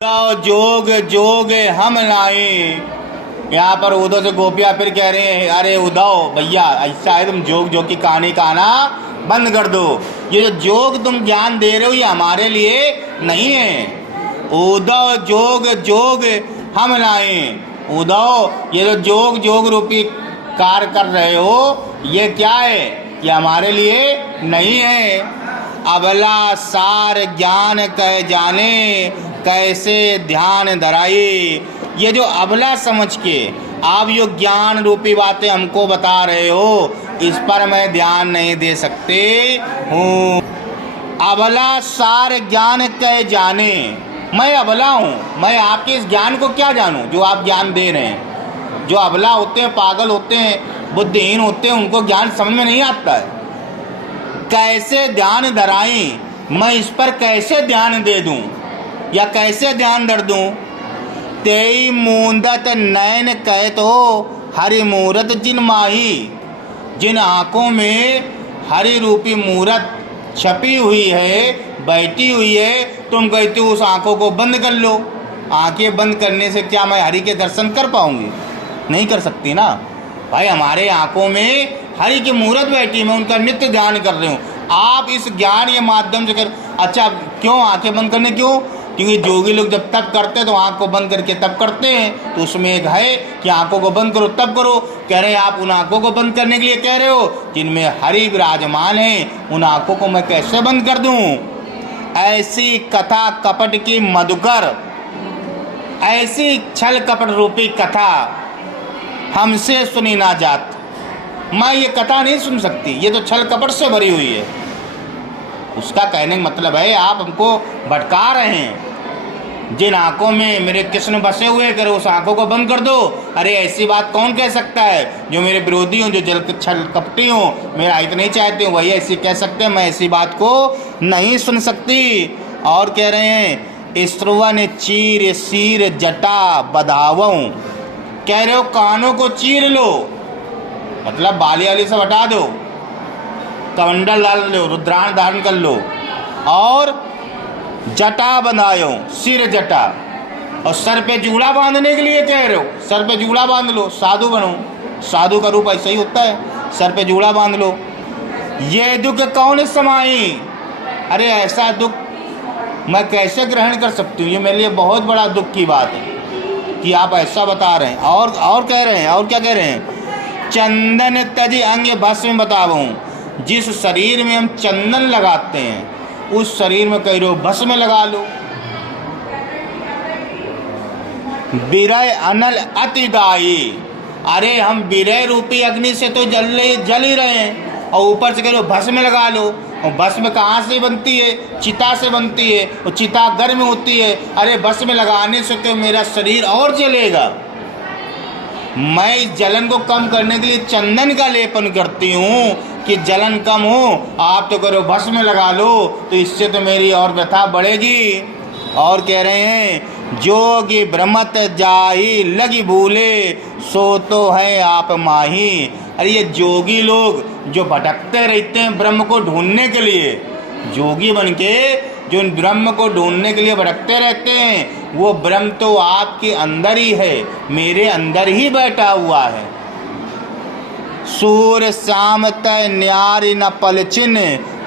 जोग जोग हम लाए। यहाँ पर उद्धव से गोपियाँ फिर कह रहे हैं, अरे उद्धव भैया ऐसा है, तुम जोग जोग की कहानी कहना बंद कर दो। ये जो जोग तुम ज्ञान दे रहे हो ये हमारे लिए नहीं है। उद्धव जोग जोग हम लाए। उद्धव ये जो जोग जोग रूपी कार्य कर रहे हो ये क्या है? ये हमारे लिए नहीं है। अबला सार ज्ञान कह जाने कैसे ध्यान धराई। ये जो अबला समझ के आप जो ज्ञान रूपी बातें हमको बता रहे हो इस पर मैं ध्यान नहीं दे सकते हूँ। अबला सार ज्ञान कह जाने, मैं अबला हूँ, मैं आपके इस ज्ञान को क्या जानूँ जो आप ज्ञान दे रहे हैं। जो अबला होते हैं, पागल होते हैं, बुद्धिहीन होते हैं, उनको ज्ञान समझ में नहीं आता है। कैसे ध्यान धराई, मैं इस पर कैसे ध्यान दे दूं या कैसे ध्यान धर दूं। तेई मूंदत नयन कहत हो हरि मूरत जिन माही। जिन आँखों में हरि रूपी मूरत छपी हुई है, बैठी हुई है, तुम कहते हो उस आँखों को बंद कर लो। आँखें बंद करने से क्या मैं हरि के दर्शन कर पाऊंगी? नहीं कर सकती ना भाई। हमारे आँखों में हरि की मूरत बैठी, मैं उनका नित्य ध्यान कर रही हूँ। आप इस ज्ञान के माध्यम से कर, अच्छा क्यों आंखें बंद करने? क्यों? क्योंकि जोगी लोग जब तप करते हैं तो आँख को बंद करके तप करते हैं। तो उसमें एक है कि आँखों को बंद करो तप करो। कह रहे हैं आप उन आँखों को बंद करने के लिए कह रहे हो जिनमें हरि विराजमान है, उन आँखों को मैं कैसे बंद कर दूँ? ऐसी कथा कपट की मधुकर, ऐसी छल कपट रूपी कथा हमसे सुनी ना जात। मैं ये कथा नहीं सुन सकती, ये तो छल कपट से भरी हुई है। उसका कहने का मतलब है आप हमको भटका रहे हैं। जिन आंखों में मेरे कृष्ण बसे हुए करो उस आंखों को बंद कर दो। अरे ऐसी बात कौन कह सकता है? जो मेरे विरोधी हों, जो जल छल कपटी हों, मेरा हित नहीं चाहते हो, वही ऐसी कह सकते हैं। मैं ऐसी बात को नहीं सुन सकती। और कह रहे हैं स्त्रवन चीर सीर जटा बधावऊं। कह रहे हो कानों को चीर लो, मतलब बाली वाली सब हटा दो, कमंडल डाल लो, रुद्राण धारण कर लो, और जटा बनायो, सिर जटा। और सर पे जूड़ा बांधने के लिए कह रहे हो, सर पे जूड़ा बांध लो, साधु बनो। साधु का रूप ऐसा ही होता है, सर पे जूड़ा बांध लो। ये दुख कौन समाई? अरे ऐसा दुख मैं कैसे ग्रहण कर सकती हूँ? ये मेरे लिए बहुत बड़ा दुख की बात है कि आप ऐसा बता रहे हैं। और कह रहे हैं, और क्या कह रहे हैं? चंदन तज अंग भस्म बताऊं। जिस शरीर में हम चंदन लगाते हैं उस शरीर में कह रहे हो भस्म लगा लो। विरय अनल अतिदायी। अरे हम विरय रूपी अग्नि से तो जल ही रहे हैं, और ऊपर से कह रहे हो भस्म लगा लो। और भस्म कहाँ से बनती है? चिता से बनती है, और चिता गर्म होती है। अरे भस्म लगाने से तो मेरा शरीर और जलेगा। मैं इस जलन को कम करने के लिए चंदन का लेपन करती हूँ कि जलन कम हो। आप तो करो भस्म लगा लो, तो इससे तो मेरी और व्यथा बढ़ेगी। और कह रहे हैं जोगी भ्रमत जाही लगी भूले सो तो है आप माही। अरे ये जोगी लोग जो भटकते रहते हैं ब्रह्म को ढूंढने के लिए, जोगी बनके जो ब्रह्म को ढूंढने के लिए भटकते रहते हैं, वो ब्रह्म तो आपके अंदर ही है, मेरे अंदर ही बैठा हुआ है। सूर श्याम तय न्यारी न पलचिन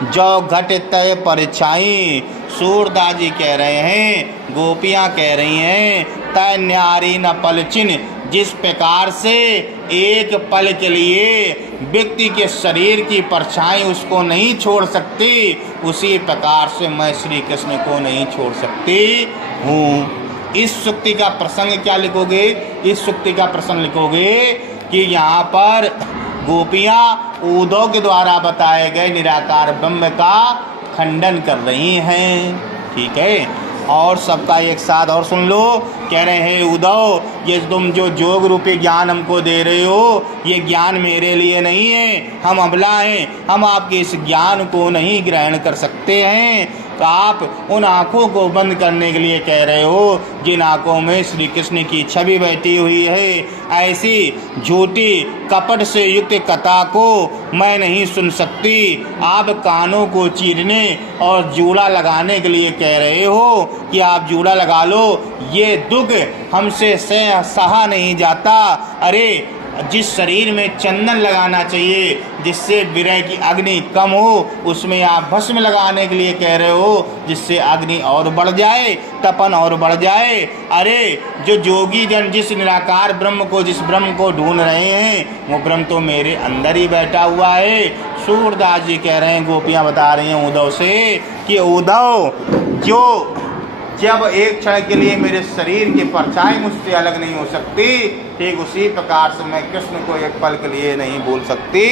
जो घट तय परछाई। सूरदास जी कह रहे हैं, गोपियाँ कह रही हैं, तय न्यारी न पलचिन। जिस प्रकार से एक पल के लिए व्यक्ति के शरीर की परछाई उसको नहीं छोड़ सकती, उसी प्रकार से मैं श्री कृष्ण को नहीं छोड़ सकती हूँ। इस सुक्ति का प्रसंग क्या लिखोगे? इस सुक्ति का प्रसंग लिखोगे कि यहाँ पर गोपियाँ उद्धव के द्वारा बताए गए निराकार ब्रह्म का खंडन कर रही हैं। ठीक है, और सबका एक साथ और सुन लो। कह रहे हैं उद्धव, ये तुम जो जोग रूपी ज्ञान हमको दे रहे हो ये ज्ञान मेरे लिए नहीं है। हम अबला हैं, हम आपके इस ज्ञान को नहीं ग्रहण कर सकते हैं। तो आप उन आँखों को बंद करने के लिए कह रहे हो जिन आँखों में श्री कृष्ण की छवि बैठी हुई है। ऐसी झूठी कपट से युक्त कथा को मैं नहीं सुन सकती। आप कानों को चीरने और जूड़ा लगाने के लिए कह रहे हो कि आप जूड़ा लगा लो, ये दुख हमसे सहा नहीं जाता। अरे जिस शरीर में चंदन लगाना चाहिए जिससे विरह की अग्नि कम हो, उसमें आप भस्म लगाने के लिए कह रहे हो जिससे अग्नि और बढ़ जाए, तपन और बढ़ जाए। अरे जो जोगी जन जिस निराकार ब्रह्म को, जिस ब्रह्म को ढूंढ रहे हैं, वो ब्रह्म तो मेरे अंदर ही बैठा हुआ है। सूरदास जी कह रहे हैं, गोपियाँ बता रही हैं उद्धव से कि उद्धव, जो जब एक क्षण के लिए मेरे शरीर की परछाई मुझसे अलग नहीं हो सकती, ठीक उसी प्रकार से मैं कृष्ण को एक पल के लिए नहीं भूल सकती।